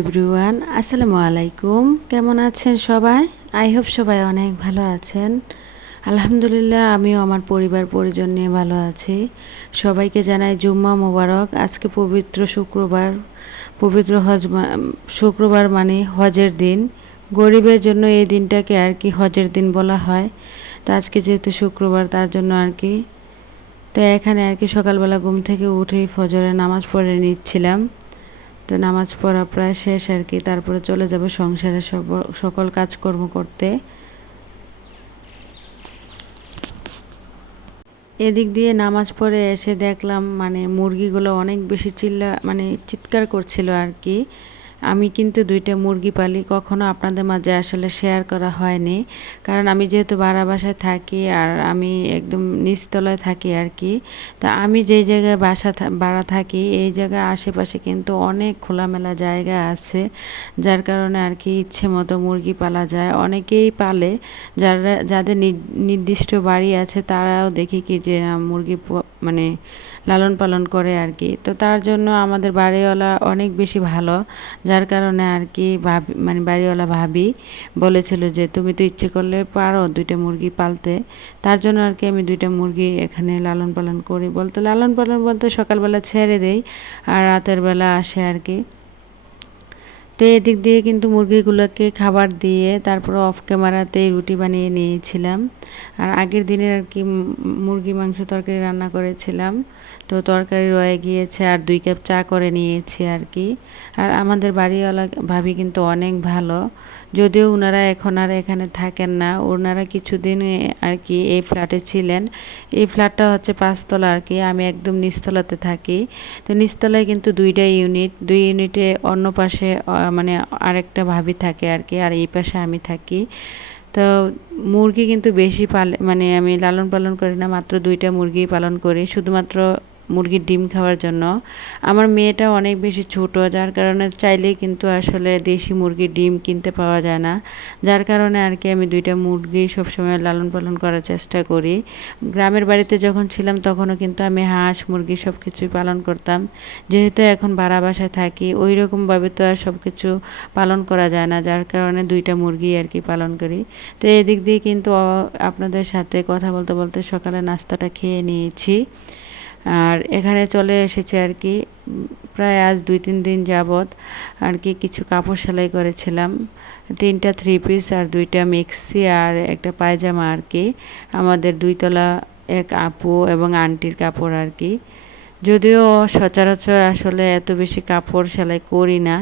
Everyone আসসালামু আলাইকুম কেমন আছেন সবাই? আই হোপ সবাই অনেক ভালো আছেন। আলহামদুলিল্লাহ, আমিও আমার পরিবার, পরিজন নিয়ে ভালো আছি। সবাইকে জানাই জুম্মা মোবারক। আজকে পবিত্র শুক্রবার। পবিত্র হজ শুক্রবার মানে হজের দিন। গরিবের জন্য এই দিনটাকে আর কি হজের দিন বলা হয়। তো আজকে যেহেতু শুক্রবার, তার জন্য আর কি। তো এখানে আর কি সকালবেলা ঘুম থেকে উঠেই ফজরের নামাজ পড়ে নিচ্ছিলাম। তো নামাজ পড়া প্রায় শেষ আর কি, তারপরে চলে যাব সংসারে সব- সকল কাজকর্ম করতে। এদিক দিয়ে নামাজ পড়ে এসে দেখলাম মানে মুরগিগুলো অনেক বেশি চিল্লা মানে চিৎকার করছিল আর কি। আমি কিন্তু দুইটা মুরগি পালি, কখনো আপনাদের মাঝে আসলে শেয়ার করা হয়নি। কারণ আমি যেহেতু ভাড়া বাসায় থাকি আর আমি একদম নিচতলায় থাকি আর কি, তা আমি যে জায়গায় বাসা ভাড়া থাকি, এই জায়গার আশেপাশে কিন্তু অনেক খোলামেলা জায়গা আছে, যার কারণে আর কি ইচ্ছে মতো মুরগি পালা যায়। অনেকেই পালে, যারা, যাদের নির্দিষ্ট বাড়ি আছে তারাও দেখি কি যে মুরগি মানে লালন পালন করে আর কি। তো তার জন্য আমাদের বাড়িওয়ালা অনেক বেশি ভালো যার কারণে আর কি ভাবি মানে বাড়িওয়ালা ভাবি বলেছিল যে, তুমি তো ইচ্ছে করলে পারো দুইটা মুরগি পালতে। তার জন্য আর কি আমি দুইটা মুরগি এখানে লালন পালন করি বলতে, লালন পালন বলতে সকালবেলা ছেড়ে দেই আর রাতের বেলা আসে আর কি। তো এদিক দিয়ে কিন্তু মুরগিগুলোকে খাবার দিয়ে তারপর অফ ক্যামেরাতেই রুটি বানিয়ে নিয়েছিলাম। আর আগের দিনের আর কি মুরগি মাংস তরকারি রান্না করেছিলাম। তো তরকারি রয়ে গিয়েছে আর দুই কাপ চা করে নিয়েছি আর কি। আর আমাদের বাড়িওয়ালা ভাবি কিন্তু অনেক ভালো। যদিও ওনারা এখন আর এখানে থাকেন না ওনারা কিছুদিন আর কি এই ফ্ল্যাটে ছিলেন। এই ফ্ল্যাটটা হচ্ছে পাঁচতলা আর কি, আমি একদম নিচতলাতে থাকি। তো নিচতলায় কিন্তু দুইটা ইউনিট, দুই ইউনিটে অন্য পাশে মানে আরেকটা ভাবি থাকে আর কি, আর এই পাশে আমি থাকি। তো মুরগি কিন্তু বেশি পালে মানে আমি লালন পালন করি না, মাত্র দুইটা মুরগি পালন করি। শুধুমাত্র মুরগির ডিম খাওয়ার জন্য। আমার মেয়েটা অনেক বেশি ছোট, যার কারণে চাইলেই কিন্তু আসলে দেশি মুরগির ডিম কিনতে পাওয়া যায় না। যার কারণে আর কি আমি দুইটা মুরগি সবসময় লালন পালন করার চেষ্টা করি। গ্রামের বাড়িতে যখন ছিলাম তখনও কিন্তু আমি হাঁস, মুরগি সব কিছুই পালন করতাম। যেহেতু এখন ভাড়া বাসায় থাকি ওই রকমভাবে তো আর সব কিছু পালন করা যায় না, যার কারণে দুইটা মুরগি আর কি পালন করি। তো এদিক দিয়ে কিন্তু আপনাদের সাথে কথা বলতে বলতে সকালে নাস্তাটা খেয়ে নিয়েছি। আর এখানে চলে এসেছে আর কি। প্রায় আজ দুই তিন দিন যাবৎ আর কি কিছু কাপড় সেলাই করেছিলাম। তিনটা থ্রি পিস আর দুইটা মিক্সি আর একটা পায়জামা আর কি। আমাদের দুইতলা এক আপু এবং আন্টির কাপড় আর কি। যদিও সচরাচর আসলে এত বেশি কাপড় সেলাই করি না,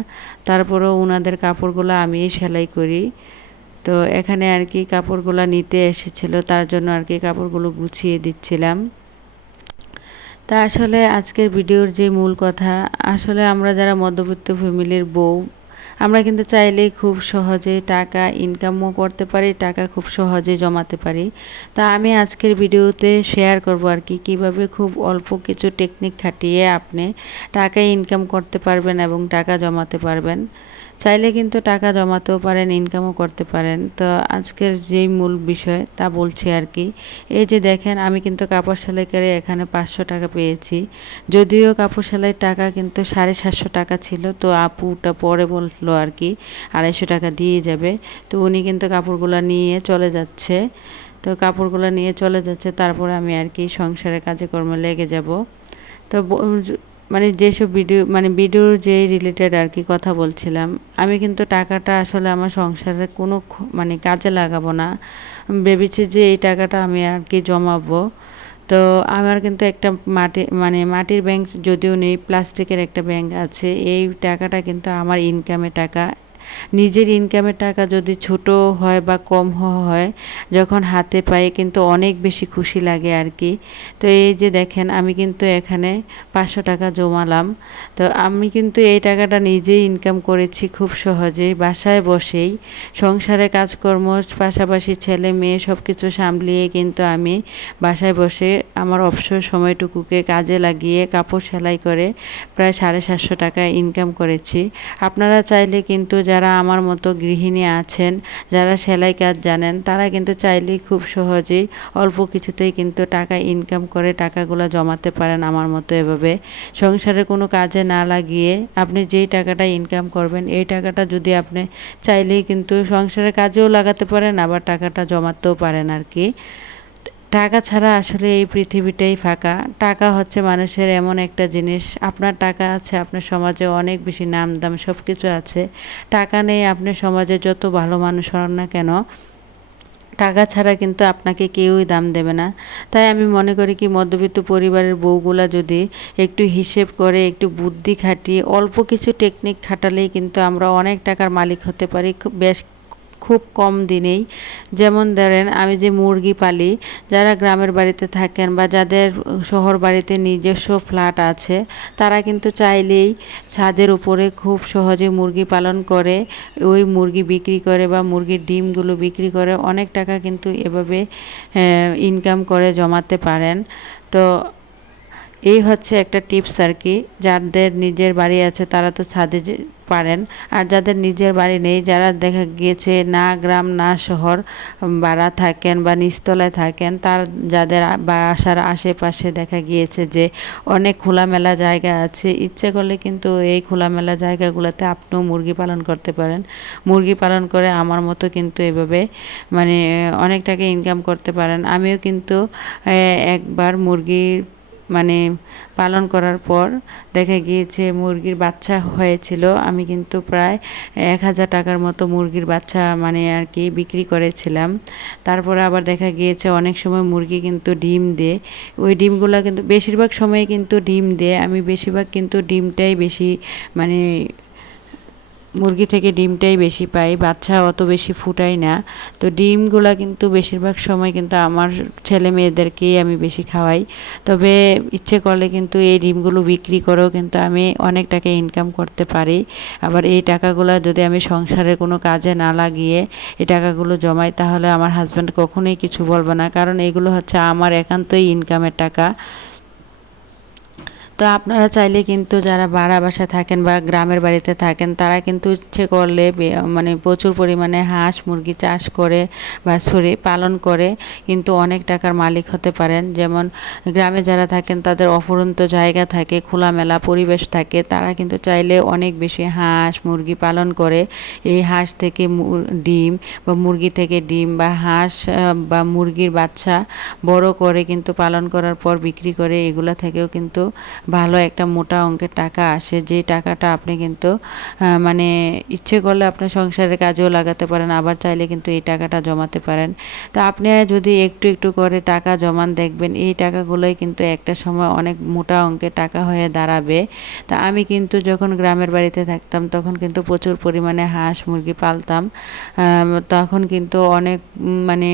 তারপরেও ওনাদের কাপড়গুলো আমিই সেলাই করি। তো এখানে আর কি কাপড়গুলো নিতে এসেছিল, তার জন্য আর কি কাপড়গুলো গুছিয়ে দিচ্ছিলাম। তা আসলে আজকের ভিডিওর যে মূল কথা, আসলে আমরা যারা মধ্যবিত্ত ফ্যামিলির বউ, আমরা কিন্তু চাইলেই খুব সহজে টাকা ইনকামও করতে পারি, টাকা খুব সহজে জমাতে পারি। তা আমি আজকের ভিডিওতে শেয়ার করব আর কি, কীভাবে খুব অল্প কিছু টেকনিক খাটিয়ে আপনি টাকা ইনকাম করতে পারবেন এবং টাকা জমাতে পারবেন। চাইলে কিন্তু টাকা জমাতেও পারেন ইনকামও করতে পারেন। তো আজকের যেই মূল বিষয়, তা বলছি আর কি। এই যে দেখেন, আমি কিন্তু কাপড় সেলাই করে এখানে পাঁচশো টাকা পেয়েছি। যদিও কাপড় সেলাইয়ের টাকা কিন্তু সাড়ে সাতশো টাকা ছিল, তো আপুটা পরে বলল আর কি, আড়াইশো টাকা দিয়ে যাবে। তো উনি কিন্তু কাপড়গুলো নিয়ে চলে যাচ্ছে। তো কাপড়গুলো নিয়ে চলে যাচ্ছে, তারপরে আমি আর কি সংসারের কাজে কর্মে লেগে যাব। তো মানে যেসব ভিডিও মানে ভিডিওর যে রিলেটেড আর কি কথা বলছিলাম, আমি কিন্তু টাকাটা আসলে আমার সংসারে কোনো মানে কাজে লাগাবো না। ভেবেছি যে এই টাকাটা আমি আর কি জমাবো। তো আমার কিন্তু একটা মাটি মানে মাটির ব্যাংক যদিও নেই প্লাস্টিকের একটা ব্যাংক আছে, এই টাকাটা কিন্তু আমার ইনকামের টাকা নিজের ইনকামের টাকা যদি ছোট হয় বা কম হয়, যখন হাতে পাই কিন্তু অনেক বেশি খুশি লাগে আর কি। তো এই যে দেখেন, আমি কিন্তু এখানে পাঁচশো টাকা জমালাম। তো আমি কিন্তু এই টাকাটা নিজেই ইনকাম করেছি খুব সহজেই, বাসায় বসেই। সংসারে কাজকর্ম, পাশাপাশি ছেলে, মেয়ে সব কিছু সামলিয়ে কিন্তু আমি বাসায় বসে আমার অবসর সময়টুকুকে কাজে লাগিয়ে কাপড় সেলাই করে প্রায় সাড়ে সাতশো টাকা ইনকাম করেছি। আপনারা চাইলে কিন্তু যারা যারা আমার মতো গৃহিণী আছেন, যারা সেলাই কাজ জানেন, তারা কিন্তু চাইলেই খুব সহজেই অল্প কিছুতেই কিন্তু টাকা ইনকাম করে টাকাগুলো জমাতে পারেন আমার মতো এভাবে। সংসারে কোনো কাজে না লাগিয়ে আপনি যেই টাকাটা ইনকাম করবেন, এই টাকাটা যদি আপনি চাইলেই কিন্তু সংসারের কাজেও লাগাতে পারেন, আবার টাকাটা জমাতেও পারেন আর কি। টাকা ছাড়া আসলে এই পৃথিবীটাই ফাঁকা। টাকা হচ্ছে মানুষের এমন একটা জিনিস। আপনার টাকা আছে, আপনার সমাজে অনেক বেশি নাম দাম সব কিছু আছে। টাকা নেই আপনি সমাজে যত ভালো মানুষ হন না কেন, টাকা ছাড়া কিন্তু আপনাকে কেউই দাম দেবে না। তাই আমি মনে করি কি, মধ্যবিত্ত পরিবারের বউগুলা যদি একটু হিসেব করে, একটু বুদ্ধি খাটিয়ে, অল্প কিছু টেকনিক খাটালেই কিন্তু আমরা অনেক টাকার মালিক হতে পারি। বেশ খুব কম দিনেই। যেমন ধরেন, আমি যে মুরগি পালি, যারা গ্রামের বাড়িতে থাকেন বা যাদের শহর বাড়িতে নিজস্ব ফ্ল্যাট আছে, তারা কিন্তু চাইলেই ছাদের উপরে খুব সহজে মুরগি পালন করে, ওই মুরগি বিক্রি করে বা মুরগির ডিমগুলো বিক্রি করে, অনেক টাকা কিন্তু এভাবে ইনকাম করে জমাতে পারেন। তো এই হচ্ছে একটা টিপস আর কি। যাদের নিজের বাড়ি আছে তারা তো ছাদে পারেন। আর যাদের নিজের বাড়ি নেই, যারা দেখা গিয়েছে না গ্রাম, না শহর, বাড়া থাকেন বা নিচতলায় থাকেন, তার যাদের বাসার আশেপাশে দেখা গিয়েছে যে অনেক খোলামেলা জায়গা আছে, ইচ্ছে করলে কিন্তু এই খোলামেলা জায়গাগুলোতে আপনিও মুরগি পালন করতে পারেন। মুরগি পালন করে আমার মতো কিন্তু এভাবে মানে অনেক টাকা ইনকাম করতে পারেন। আমিও কিন্তু একবার মুরগির মানে পালন করার পর দেখা গিয়েছে মুরগির বাচ্চা হয়েছিল। আমি কিন্তু প্রায় এক হাজার টাকার মতো মুরগির বাচ্চা মানে আর কি বিক্রি করেছিলাম। তারপরে আবার দেখা গিয়েছে অনেক সময় মুরগি কিন্তু ডিম দেয়। ওই ডিমগুলো কিন্তু বেশিরভাগ সময় কিন্তু ডিম দেয়। আমি বেশিরভাগ কিন্তু ডিমটাই বেশি মানে মুরগি থেকে ডিমটাই বেশি পাই, বাচ্চা অত বেশি ফুটাই না। তো ডিমগুলা কিন্তু বেশিরভাগ সময় কিন্তু আমার ছেলে মেয়েদেরকেই আমি বেশি খাওয়াই। তবে ইচ্ছে করলে কিন্তু এই ডিমগুলো বিক্রি করেও কিন্তু আমি অনেক টাকা ইনকাম করতে পারি। আবার এই টাকাগুলো যদি আমি সংসারের কোনো কাজে না লাগিয়ে এই টাকাগুলো জমাই, তাহলে আমার হাজব্যান্ড কখনোই কিছু বলবে না। কারণ এগুলো হচ্ছে আমার একান্তই ইনকামের টাকা। তো আপনারা চাইলে কিন্তু যারা ভাড়া বাসা থাকেন বা গ্রামের বাড়িতে থাকেন, তারা কিন্তু ইচ্ছে করলে মানে প্রচুর পরিমাণে হাঁস মুরগি চাষ করে বা সরি পালন করে কিন্তু অনেক টাকার মালিক হতে পারেন। যেমন গ্রামে যারা থাকেন, তাদের অফুরন্ত জায়গা থাকে, খোলামেলা পরিবেশ থাকে, তারা কিন্তু চাইলে অনেক বেশি হাঁস মুরগি পালন করে। এই হাঁস থেকে ডিম বা মুরগি থেকে ডিম বা হাঁস বা মুরগির বাচ্চা বড় করে কিন্তু পালন করার পর বিক্রি করে, এগুলো থেকেও কিন্তু ভালো একটা মোটা অঙ্কের টাকা আসে, যে টাকাটা আপনি কিন্তু মানে ইচ্ছে করলে আপনার সংসারের কাজেও লাগাতে পারেন, আবার চাইলে কিন্তু এই টাকাটা জমাতে পারেন। তো আপনি যদি একটু একটু করে টাকা জমান, দেখবেন এই টাকাগুলোই কিন্তু একটা সময় অনেক মোটা অঙ্কের টাকা হয়ে দাঁড়াবে। তা আমি কিন্তু যখন গ্রামের বাড়িতে থাকতাম, তখন কিন্তু প্রচুর পরিমাণে হাঁস মুরগি পালতাম। তখন কিন্তু অনেক মানে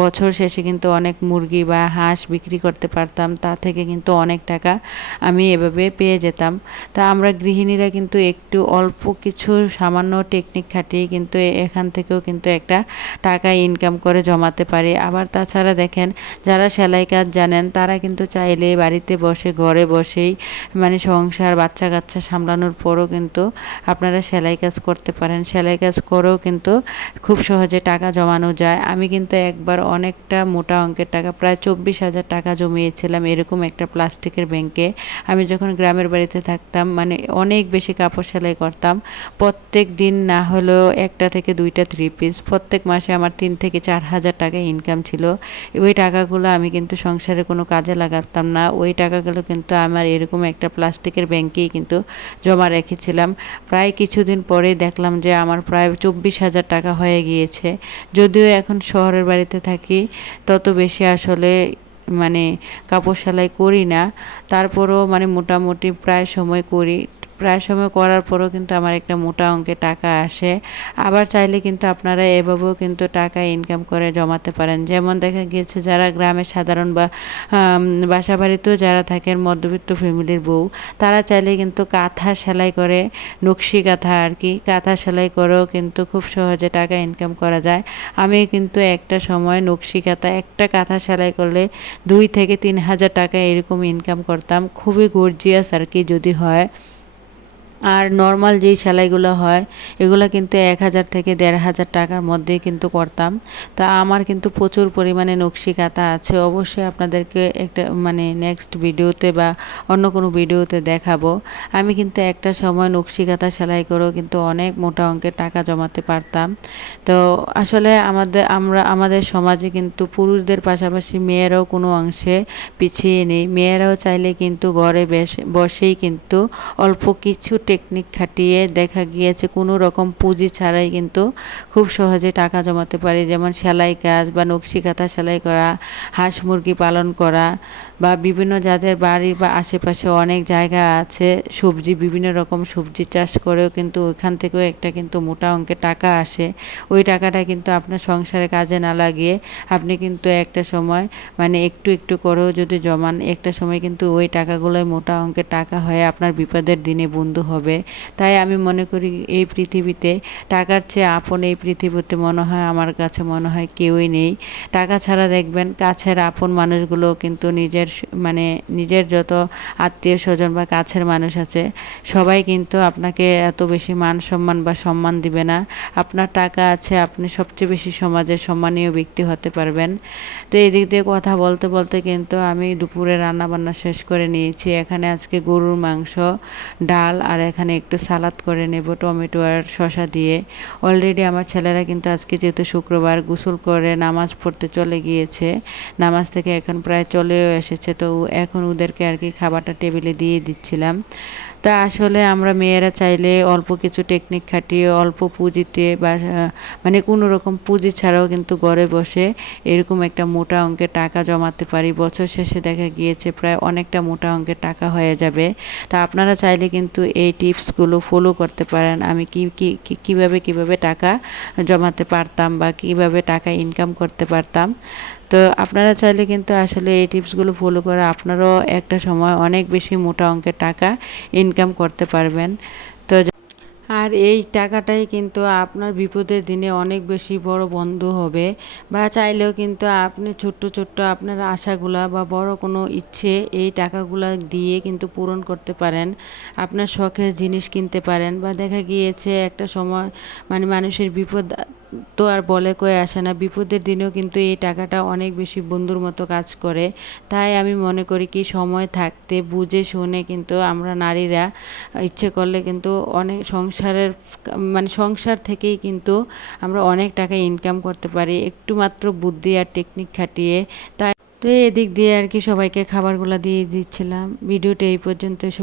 বছর শেষে কিন্তু অনেক মুরগি বা হাঁস বিক্রি করতে পারতাম, তা থেকে কিন্তু অনেক টাকা আমি এভাবে পেয়ে যেতাম। তা আমরা গৃহিণীরা কিন্তু একটু অল্প কিছু সামান্য টেকনিক খাটিয়ে কিন্তু এখান থেকেও কিন্তু একটা টাকা ইনকাম করে জমাতে পারি। আবার তাছাড়া দেখেন, যারা সেলাই কাজ জানেন, তারা কিন্তু চাইলে বাড়িতে বসে, ঘরে বসেই মানে সংসার বাচ্চা কাচ্চা সামলানোর পরও কিন্তু আপনারা সেলাই কাজ করতে পারেন। সেলাই কাজ করেও কিন্তু খুব সহজে টাকা জমানো যায়। আমি কিন্তু একবার অনেকটা মোটা অঙ্কের টাকা, প্রায় চব্বিশ হাজার টাকা জমিয়েছিলাম এরকম একটা প্লাস্টিকের ব্যাংকে আমি যখন গ্রামের বাড়িতে থাকতাম মানে অনেক বেশি কাপড় সেলাই করতাম। প্রত্যেক দিন না হলেও একটা থেকে দুইটা থ্রি পিস প্রত্যেক মাসে আমার তিন থেকে চার হাজার টাকা ইনকাম ছিল। ওই টাকাগুলো আমি কিন্তু সংসারে কোনো কাজে লাগাতাম না। ওই টাকাগুলো কিন্তু আমার এরকম একটা প্লাস্টিকের ব্যাংকেই কিন্তু জমা রেখেছিলাম। প্রায় কিছুদিন পরে দেখলাম যে আমার প্রায় চব্বিশ হাজার টাকা হয়ে গিয়েছে। যদিও এখন শহরের বাড়িতে থাকি, তত বেশি আসলে মানে কাপড় সেলাই করি না। তারপরেও মানে মোটামুটি প্রায় সময় করি। প্রায় সময় করার পরও কিন্তু আমার একটা মোটা অঙ্কে টাকা আসে। আবার চাইলে কিন্তু আপনারা এভাবেও কিন্তু টাকা ইনকাম করে জমাতে পারেন। যেমন দেখা গিয়েছে যারা গ্রামের সাধারণ বা বাসা বাড়িতেও যারা থাকেন, মধ্যবিত্ত ফ্যামিলির বউ, তারা চাইলে কিন্তু কাঁথা সেলাই করে, নকশি কাঁথা আর কি, কাঁথা সেলাই করেও কিন্তু খুব সহজে টাকা ইনকাম করা যায়। আমি কিন্তু একটা সময় নকশি কাঁথা, একটা কাঁথা সেলাই করলে দুই থেকে তিন হাজার টাকা এরকম ইনকাম করতাম। খুবই গর্জিয়াস আর কি যদি হয়। আর নর্মাল যেই সেলাইগুলো হয়, এগুলো কিন্তু এক হাজার থেকে দেড় হাজার টাকার মধ্যেই কিন্তু করতাম। তা আমার কিন্তু প্রচুর পরিমাণে নকশি কাঁথা আছে, অবশ্যই আপনাদেরকে একটা মানে নেক্সট ভিডিওতে বা অন্য কোনো ভিডিওতে দেখাবো। আমি কিন্তু একটা সময় নকশি কাঁথা সেলাই করেও কিন্তু অনেক মোটা অঙ্কের টাকা জমাতে পারতাম। তো আসলে আমাদের আমরা, আমাদের সমাজে কিন্তু পুরুষদের পাশাপাশি মেয়েরাও কোনো অংশে পিছিয়ে নেই। মেয়েরাও চাইলে কিন্তু ঘরে বসেই কিন্তু অল্প কিছু টেকনিক খাটিয়ে দেখা গিয়েছে, কোনো রকম পুঁজি ছাড়াই কিন্তু খুব সহজে টাকা জমাতে পারে। যেমন সেলাই কাজ বা নকশি কাঁথা সেলাই করা, হাঁস মুরগি পালন করা বা বিভিন্ন যাদের বাড়ির বা আশেপাশে অনেক জায়গা আছে, সবজি, বিভিন্ন রকম সবজি চাষ করেও কিন্তু ওইখান থেকেও একটা কিন্তু মোটা অঙ্কের টাকা আসে। ওই টাকাটা কিন্তু আপনার সংসারে কাজে না লাগিয়ে আপনি কিন্তু একটা সময় মানে একটু একটু করেও যদি জমান, একটা সময় কিন্তু ওই টাকাগুলোই মোটা অঙ্কের টাকা হয়ে আপনার বিপদের দিনে বন্ধু হবে। তাই আমি মনে করি এই পৃথিবীতে টাকার চেয়ে আপন এই পৃথিবীতে মনে হয় আমার কাছে মনে হয় কেউই নেই। টাকা ছাড়া দেখবেন কাছের আপন মানুষগুলো কিন্তু নিজের মানে নিজের যত আত্মীয় স্বজন বা কাছের মানুষ আছে, সবাই কিন্তু আপনাকে এত বেশি মান সম্মান বা সম্মান দিবে না। আপনার টাকা আছে, আপনি সবচেয়ে বেশি সমাজের সম্মানীয় ব্যক্তি হতে পারবেন। তো এদিক দিয়ে কথা বলতে বলতে কিন্তু আমি দুপুরে রান্না বান্না শেষ করে নিয়েছি। এখানে আজকে গরুর মাংস, ডাল আর এখানে একটু সালাদ করে নেব, টমেটো আর শশা দিয়ে। অলরেডি আমার ছেলেরা কিন্তু আজকে যেহেতু শুক্রবার গোসল করে নামাজ পড়তে চলে গিয়েছে, নামাজ থেকে এখন প্রায় চলেও এসেছে, তো এখন ওদেরকে আর কি খাবারটা টেবিলে দিয়ে দিচ্ছিলাম। তা আসলে আমরা মেয়েরা চাইলে অল্প কিছু টেকনিক খাটিয়ে, অল্প পুঁজিতে বা মানে কোনো রকম পুঁজি ছাড়াও কিন্তু ঘরে বসে এরকম একটা মোটা অঙ্কের টাকা জমাতে পারি। বছর শেষে দেখা গিয়েছে প্রায় অনেকটা মোটা অঙ্কের টাকা হয়ে যাবে। তা আপনারা চাইলে কিন্তু এই টিপসগুলো ফলো করতে পারেন। আমি কি, কী কীভাবে কীভাবে টাকা জমাতে পারতাম বা কীভাবে টাকা ইনকাম করতে পারতাম। তো আপনারা চাইলে কিন্তু আসলে এই টিপসগুলো ফলো করে আপনারাও একটা সময় অনেক বেশি মোটা অঙ্কের টাকা ইনকাম করতে পারবেন। তো আর এই টাকাটাই কিন্তু আপনার বিপদের দিনে অনেক বেশি বড় বন্ধু হবে বা চাইলেও কিন্তু আপনি ছোট্ট ছোট্ট আপনার আশাগুলা বা বড় কোনো ইচ্ছে এই টাকাগুলা দিয়ে কিন্তু পূরণ করতে পারেন। আপনার শখের জিনিস কিনতে পারেন বা দেখা গিয়েছে একটা সময় মানে মানুষের বিপদ তো আর বলে কয়ে আসে না। বিপদের দিনেও কিন্তু এই টাকাটা অনেক বেশি বন্ধুর মতো কাজ করে। তাই আমি মনে করি কি, সময় থাকতে বুঝে শুনে কিন্তু আমরা নারীরা ইচ্ছে করলে কিন্তু অনেক সংসারের মানে সংসার থেকেই কিন্তু আমরা অনেক টাকা ইনকাম করতে পারি। একটু মাত্র বুদ্ধি আর টেকনিক খাটিয়ে। তাই তো এদিক দিয়ে আর কি সবাইকে খাবারগুলো দিয়ে দিচ্ছিলাম। ভিডিওটা এই পর্যন্ত সবাই